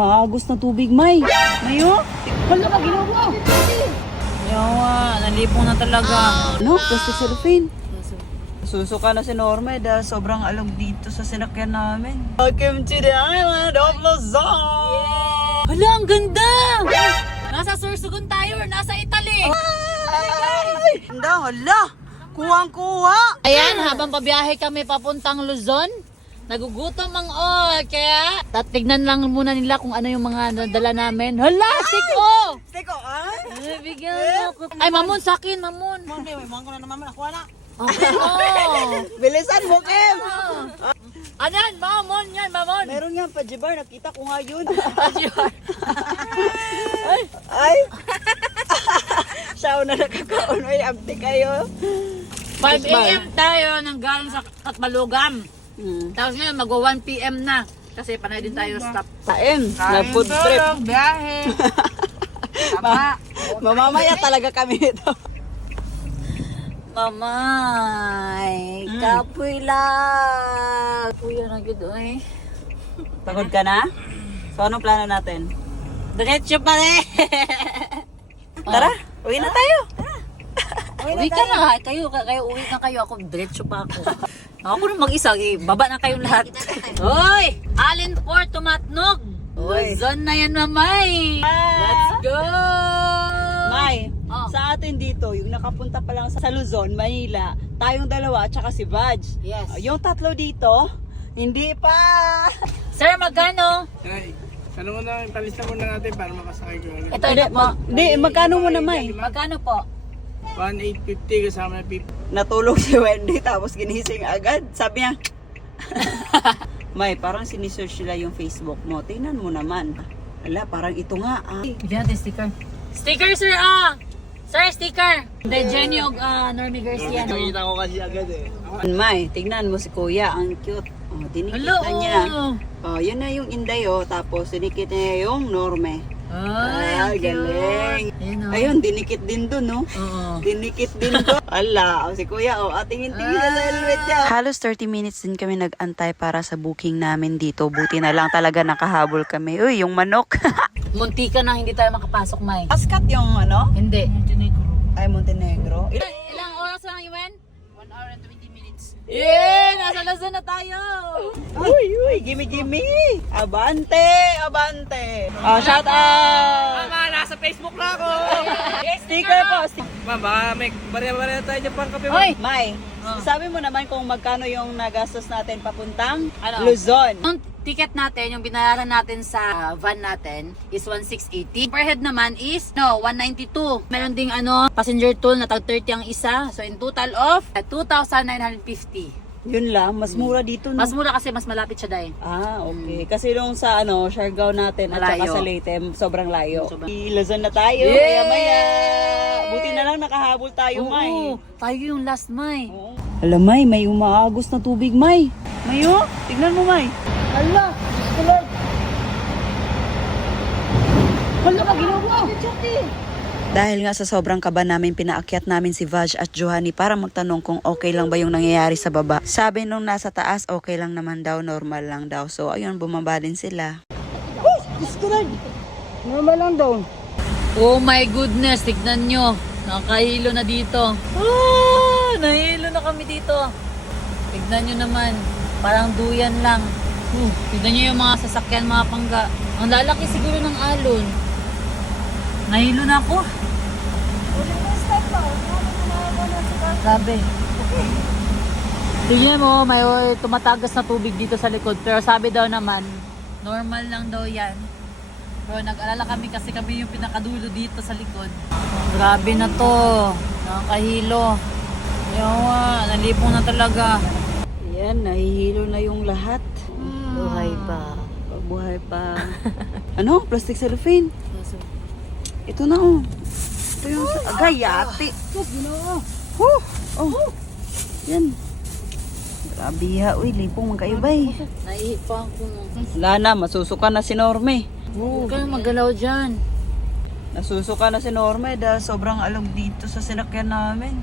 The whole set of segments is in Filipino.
Agos na tubig, May. Mayo? Hala ka, ginawa. Yawa, nalipong na talaga. No, plastic cellophane. Susuka na si Norma dahil sobrang alog dito sa sinakyan namin. Welcome to the island of Luzon! Hala, ang ganda! Nasa Sorsogon tayo or nasa Italy? Ay! Hala! Kuwang-kuha! Ayan, habang pabiyahe kami papuntang Luzon, nagugutom ang all. Kaya, tatignan lang muna nila kung ano yung mga dala namin. Hala, tiko! Teko, ay! Bigyan mo ako. Ay, Mamon, sa akin, Mamon. Mami, may mga ko na naman, nakuha na. Okay, oh. Bilisan mo, Kim! Ayan, Mamon yan, Mamon. Meron nga pa, Jibar, nakita ko nga yun. Ay! Siya na nakakaon, ay abdi kayo. 5 a.m. tayo nang galing sa Katmalugam. Tapos ngayon, mag-1 p.m. na. Kasi panay din tayo stop. Kain, na food trip. Biyahe. Mamamaya talaga kami ito. Mamay, kapoy lang. Kuya na gito eh. Pagod ka na? So, anong plano natin? Diretso pa rin. Tara, uwi na tayo. Uwi ka na. Kayo uwi na kayo. Ako, diretso pa ako. Ako na mag-isa. Baba na kayong lahat. Hoy! Alin Port, Tumatnog. Luzon na yan, Mamay. Let's go! May, Oh. sa atin dito, yung nakapunta pa lang sa Luzon, Manila, tayong dalawa at saka si Vaj. Yes. Yung tatlo dito, hindi pa. Sir, magkano? Ay, ano mo na, palista muna natin para makasakay ko agad. Ito, ito po. Hindi, magkano mo na, May? Magkano po? 1,850 kasama na 50. Natulog si Wendy tapos ginising agad. Sabi niya, May, parang sinisearch nila yung Facebook mo. Tingnan mo naman. Ala, parang ito nga. Bigyan natin sticker. Sticker, sir, ah! Sir, sticker! The Jenny og Normie Garcia. No? Nakita ko kasi agad eh. May, tignan mo si Kuya. Ang cute. Oh, dinikit Hello! na niya. Oh, yun na yung Inday, oh. Tapos dinikit niya yung Norme. Ay, ang cute. Galing. Ayun, oh. Ayun, dinikit din dun, no? Oo. Dinikit din doon. Ala, si Kuya, oh, tingin-tingin na sa helmet niya. Halos 30 minutes din kami nag-antay para sa booking namin dito. Buti na lang talaga nakahabol kami. Uy, yung manok. Muntika na hindi tayo makapasok, May. Paskat yung ano? Hindi. Ay, Montenegro. Ilang oras lang yun? 1 hour and 20 minutes. Yeah! Nasa Luzon na tayo! Uy, gimme. Abante, abante. Oh, shout out. Mama, nasa Facebook na ako! Sticker po. Mama, may bariya-bariya tayo dyan pang kape mo. Hoy! May, sabi mo naman kung magkano yung nagastos natin papuntang Ano? Luzon. Yung ticket natin, yung binayaran natin sa van natin is 1,680. Per head naman is 192. Meron ding passenger toll na tag 30 ang isa. So in total of 2,950. Yun lang, mas mura dito, no? Mas mura kasi mas malapit siya dahil. Ah, okay. Kasi nung sa Siargao natin at saka Malayo. sa Leyte, sobrang layo. Sobrang- Luzon na tayo, Yeah! maya-maya. Buti na lang nakahabol tayo, May. Oo, tayo yung last, May. Oo. Alam, May, may umaagos na tubig, May. Mayo, tignan mo, May. Hala! Tulad! Hala ka, ginawa! Dahil nga sa sobrang kaba namin, pinaakyat namin si Vaj at Johanny para magtanong kung okay lang ba yung nangyayari sa baba. Sabi nung nasa taas, okay lang naman daw, normal lang daw. So, ayun, bumaba din sila. Normal lang daw. Oh my goodness, tignan nyo. Nakahilo na dito. Ah, nahilo na kami dito. Tignan nyo naman. Parang duyan lang. Tignan nyo yung mga sasakyan, mga pangga. Ang lalaki siguro ng alon. Nahilo na ako. Grabe. Tignan mo, may tumatagas na tubig dito sa likod. Pero sabi daw naman, normal lang daw yan. Pero nag-alala kami kasi kami yung pinakadulo dito sa likod. Grabe na to. Nakakahilo. Yawa, nalipong na talaga. Yan, nahihilo na yung lahat. Buhay pa. Buhay pa. Ano? Plastic cellophane? Ito na, oh. Ito yung agayati. Oh. Yan. Grabe ha. Uy, lipong magkaibay. Naihipa ako. Wala na, masusuka na si Norme. Huwag kayong magalaw dyan. Nasusuka na si Norme dahil sobrang alog dito sa sinakyan namin.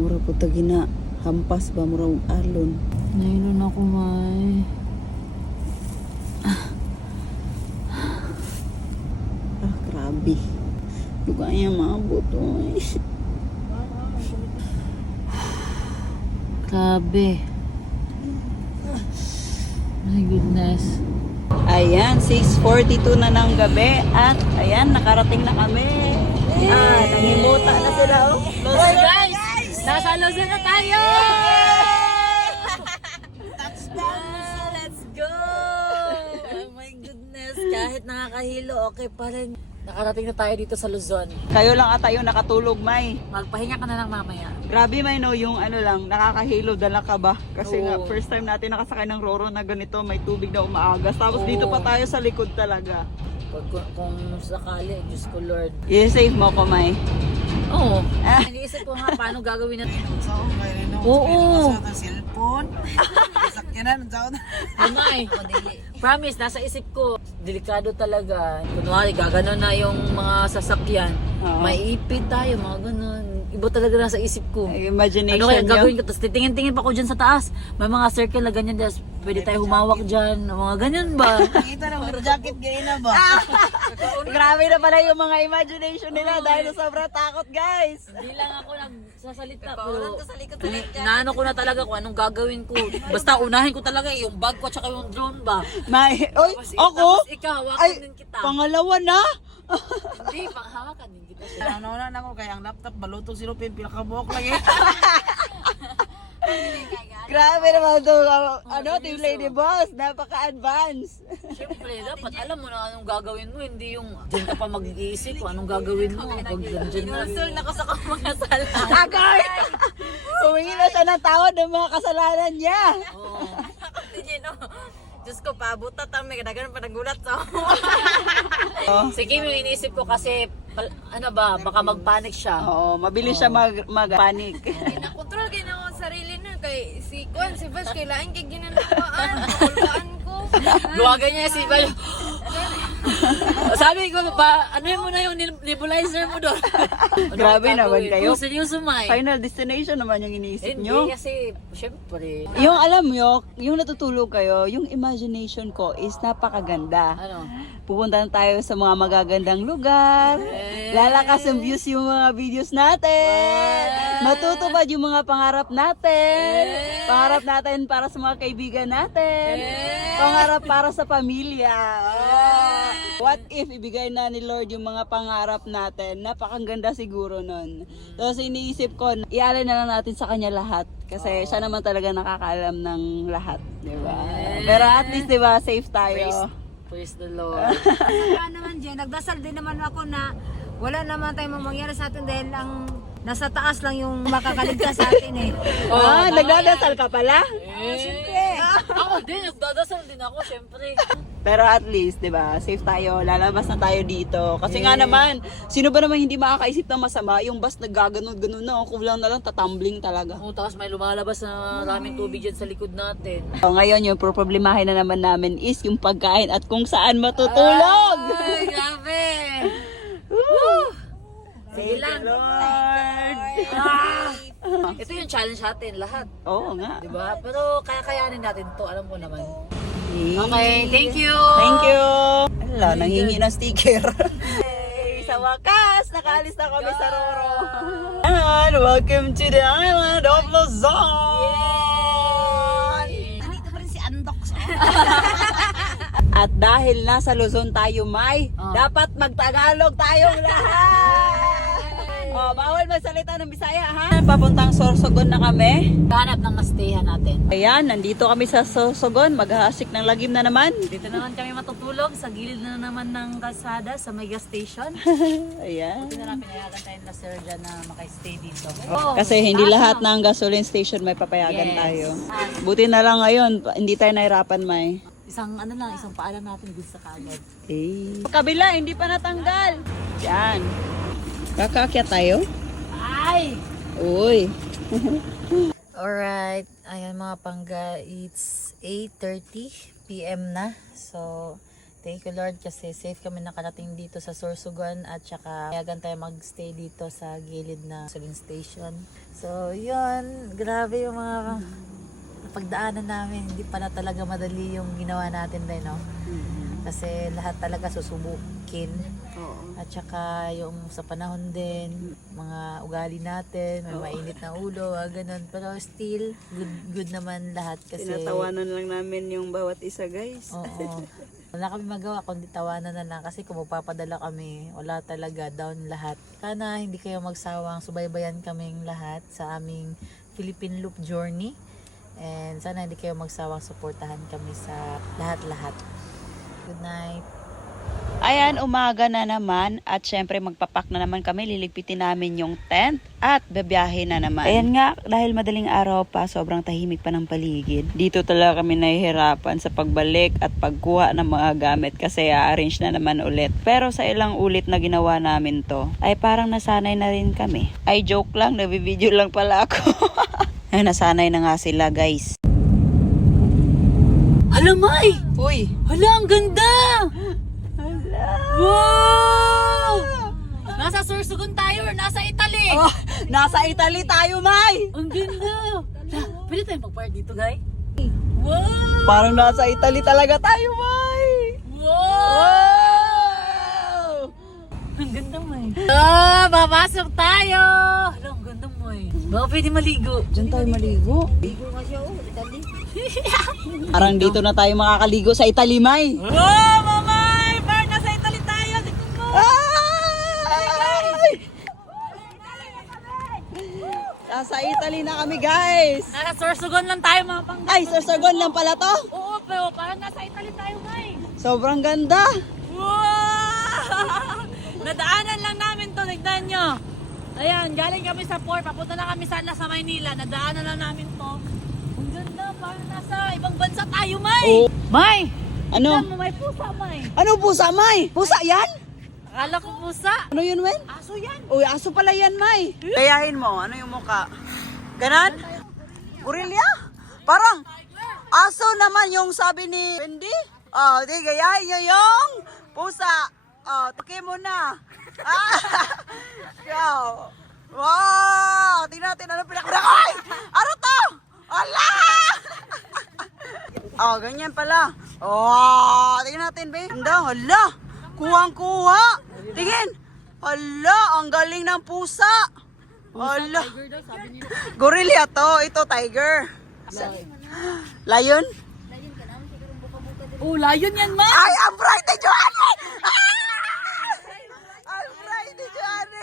Mura po tagina. Hampas ba murang alon? Nahilo na ako, May. Grabe. Duga niya mga buto eh. Grabe. My goodness. Ayan, 6:42 na ng gabi at ayan, nakarating na kami. Nangimuta na sila oh. Hoy guys! Nasa Luzon na tayo! Touchdown! Let's go! Oh my goodness. Kahit nakakahilo, okay pa rin. Nakarating na tayo dito sa Luzon. Kayo lang ata yung nakatulog, May. Magpahinga ka na lang mamaya. Grabe, May, no, yung ano lang, nakakahilo, dala ka ba? Kasi nga, Oo. first time natin nakasakay ng Roro na ganito, may tubig na umaagas. Tapos Oo. dito pa tayo sa likod talaga. Kung sakali, Diyos ko Lord. I-save mo ko, May. Oo. Ah. Iniisip ko nga paano gagawin natin. Oo. Oo. Cellphone. Sakyanan. Mamay, promise, nasa isip ko, delikado talaga. Kunwari, gaganon na yung mga sasakyan. Oo. May ipit tayo, mga ganon. Iba talaga nasa isip ko. Imagination Ano kaya nyo. gagawin ko? Tapos titingin-tingin pa ko dyan sa taas. May mga circle na ganyan. Tapos pwede tayo humawak dyan. Mga ganyan ba? Kita na, may jacket ganyan na ba? Grabe na pala yung mga imagination nila dahil sa sobrang takot, guys. Hindi lang ako nagsasalita. Pero naano ko na talaga kung anong gagawin ko. Basta unahin ko talaga yung bag ko at saka yung drone ba. May, oy, ako? Tapos ikaw, hawakan Ay, din kita. pangalawa na? Hindi, hawakan din kita. Ano na ako kaya ang laptop balutong si Rupin pinakabuhok lagi. Grabe naman to. Ano, Team Lady Boss, napaka-advance. Siyempre, dapat alam mo na anong gagawin mo. Hindi yung dyan ka pa mag-iisip kung anong gagawin mo. Huwag dyan na. Ako sa mga sala. Agay! Humingi na siya ng tawad ng mga kasalanan niya. Oo. Gino. Diyos ko, pabutat ang may kadaganan pa nagulat sa Si Kim yung iniisip ko kasi, ano ba, baka mag-panic siya. Oo, mabilis siya mag-panic. Nakontrol kayo na ako sarili na kay si Kwan, si Bash, kailangan kay ginanawaan. Kulbaan ko. Luwagan niya si Bal. Sabi ko, ano mo na yung nebulizer mo doon? Grabe naman kayo. Kung seryoso, May. Final destination naman yung iniisip nyo. Hindi kasi, syempre. Yung alam nyo, yung natutulog kayo, yung imagination ko is napakaganda. Ano? Pupunta na tayo sa mga magagandang lugar. Lalakas ang views yung mga videos natin. Matutupad yung mga pangarap natin. Pangarap natin para sa mga kaibigan natin. Pangarap para sa pamilya. What if ibigay na ni Lord yung mga pangarap natin? Napakaganda siguro nun. Tapos iniisip ko, ialay na lang natin sa kanya lahat. Kasi siya naman talaga nakakaalam ng lahat. Diba? Pero at least diba, safe tayo. Praise the Lord. Wala naman dyan, nagdasal din naman ako na wala naman tayong mangyari sa atin dahil ang nasa taas lang yung makakaligtas sa atin eh. Nagdadasal ka pala? Siyempre. Ako din, nagdadasal din ako, siyempre. Pero at least, di ba, safe tayo, lalabas na tayo dito. Kasi nga naman, sino ba naman hindi makakaisip ng masama? Yung bus naggaganon-ganon na, kulang na lang, tatumbling talaga. Oo, tapos may lumalabas na maraming tubig dyan sa likod natin. So, ngayon, yung problemahin na naman namin is yung pagkain at kung saan matutulog. Ay, grabe! Sige lang. Lord. Ito yung challenge natin, lahat. Oo nga. Diba? Pero kaya-kayanin natin to, alam mo naman. Okay, thank you! Thank you. Ala, nanghingi ng sticker. Hey, sa wakas, nakaalis na kami sa Roro. And welcome to the island of Luzon. Nandito pa rin si Andox. At dahil nasa Luzon tayo, May, dapat magtagalog tayong lahat. Oh, bawal magsalita ng Bisaya, ha? Papuntang Sorsogon na kami. Hanap ng stayhan natin. Ayan, nandito kami sa Sorsogon. Maghahasik ng lagim na naman. Dito naman kami matutulog sa gilid na naman ng kalsada sa may gas station. Ayan. Buti na lang pinayagan tayo na sir dyan na makastay dito. Kasi hindi lahat ng gasoline station may papayagan tayo. Buti na lang ngayon, hindi tayo nahirapan, May. Isang paalam natin dito sa kagad. Okay. Kabila, hindi pa natanggal. Yan. Kakaakyat tayo? Ay! Uy. Alright, ayan mga pangga, it's 8:30 PM na. So, thank you Lord kasi safe kami nakarating dito sa Sorsogon at saka yagan tayo magstay dito sa gilid na gasoline station. So, yun, grabe yung mga pagdaanan namin. Hindi pala talaga madali yung ginawa natin din, no? Kasi lahat talaga susubukin. Oo. At saka yung sa panahon din, mga ugali natin, may mainit na ulo, ganun. Pero still, good naman lahat kasi... Tinatawanan lang namin yung bawat isa, guys. Oo. Wala kami magawa kundi tawanan na lang kasi kung magpapadala kami, wala talaga, down lahat. Sana hindi kayo magsawang subaybayan kaming lahat sa aming Philippine Loop journey. And sana hindi kayo magsawang suportahan kami sa lahat-lahat. Good night. Ayan, umaga na naman at syempre magpapak na naman kami, liligpitin namin yung tent at babiyahe na naman. Ayan nga, dahil madaling araw pa, sobrang tahimik pa ng paligid. Dito talaga kami nahihirapan sa pagbalik at pagkuha ng mga gamit kasi i-arrange na naman ulit. Pero sa ilang ulit na ginawa namin to, ay parang nasanay na rin kami. Ay joke lang, nabibideo lang pala ako. Ay, nasanay na nga sila, guys. Hala, May! Uy! Hala, ang ganda! Wow! Nasa Sorsogon tayo or nasa Italy? Oh, nasa Italy tayo, May! Ang ganda! Pwede tayong mag-park dito, guys? Wow! Parang nasa Italy talaga tayo, May! Wow! Ang ganda, May. Papasok tayo! Hala, ang ganda, May. Baka pwede maligo. Diyan tayo maligo. Ligo nga siya, Italy. Parang dito na tayo makakaligo sa Italy, May. Wow, Mamay! Parang nasa Italy tayo. Tignan mo. Ay! Nasa Italy na kami, guys. Nasa Sorsogon lang tayo, mga pangga. Ay, Sorsogon lang pala to. Oo, pero parang nasa Italy tayo, May. Sobrang ganda. Wow! Nadaanan lang namin to, tignan nyo. Ayan, galing kami sa port, papunta na kami sana sa Maynila. Nadaanan lang namin to. Ang ganda, parang nasa ibang bansa tayo, May. Oh. May! Ano? Tignan mo, may pusa, May. Ano pusa, May? Pusa yan? Akala ko pusa. Ano yun, Wen? Aso yan. Uy, aso pala yan, May. Gayahin mo. Ano yung muka? Ganon? Gorilla? Parang aso naman yung sabi ni Wendy. Oh, di gayahin nyo yung pusa. Oh, tuki mo na. Yo. Wow! Tingnan natin ano pinakuna. Ay! Ano to? Ala! Oh, ganyan pala. Oh, tingnan natin, babe. Ganda, hala. Kuwang-kuha. Tingin. Hala, ang galing ng pusa. Hala. Gorilla to. Ito, tiger. Lion? Oh, lion yan, May. Ay, ang bright ni Joanne! Ang bright ni Joanne!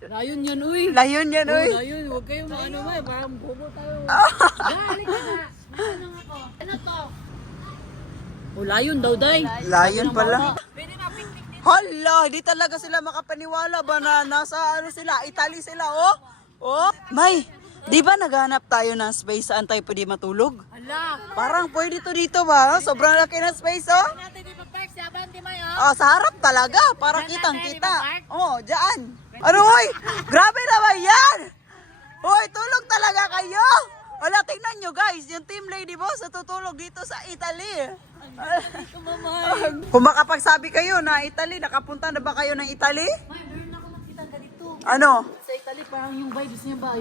Lion yan, uy. Lion yan, uy. Lion, huwag kayong ano, May. Parang bobo tayo. Dali ka na. Nasaan ako? Ano to? Oh, lion daw, day. Lion pala. Pwede mapiknik dito. Hala, di talaga sila makapaniwala ba na nasa ano sila, Italy sila, oh? Oh, May, di ba naghanap tayo ng space saan tayo pwede matulog? Hala. Parang pwede to dito ba? Sobrang laki ng space, oh. Natin di pa-park si Abanti, May, oh. Oh, sa harap talaga, para Diyan kitang na tayo, kita. di ba, Mark? Oh, diyan. Ano, hoy? Grabe naman yan! Hoy, tulog talaga kayo! Wala, tingnan nyo guys, yung team Lady Boss natutulog dito sa Italy. Kung makapagsabi kayo na Italy, nakapunta na ba kayo ng Italy? May, meron ako nakita ganito. Ano? Sa Italy, parang yung vibes niya ba?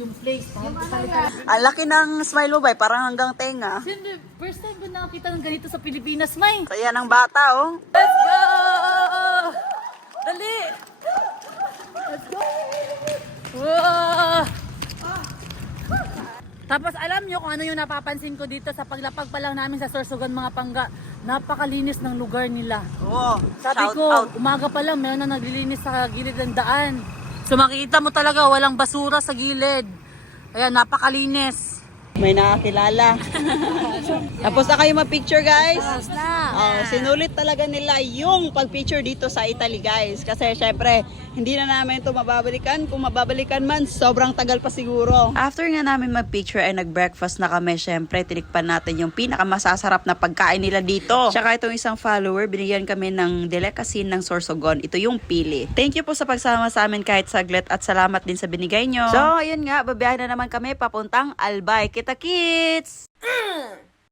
Yung place. Parang Italy. Ang laki ng smile mo ba? Parang hanggang tenga. Siyempre, first time ko nakakita ng ganito sa Pilipinas, May. Saya ng bata, oh. Let's go! Dali! Let's go! Wow! Tapos alam nyo kung ano yung napapansin ko dito sa paglapag pa lang namin sa Sorsogon, mga pangga. Napakalinis ng lugar nila. Oh, Sabi shout ko, out. umaga pa lang meron na naglilinis sa gilid ng daan. So makikita mo talaga walang basura sa gilid. Ayan, napakalinis. May nakakilala. Tapos na kayo ma-picture, guys. Oh, sinulit talaga nila yung pag-picture dito sa Italy, guys. Kasi syempre, hindi na namin ito mababalikan. Kung mababalikan man, sobrang tagal pa siguro. After nga namin mag-picture ay nag-breakfast na kami, syempre, tinikpan natin yung pinakamasasarap na pagkain nila dito. Tsaka itong isang follower, binigyan kami ng delicacy ng Sorsogon. Ito yung pili. Thank you po sa pagsama sa amin kahit saglit at salamat din sa binigay nyo. So, ayun nga, babiyahin na naman kami papuntang Albay. Kita kits!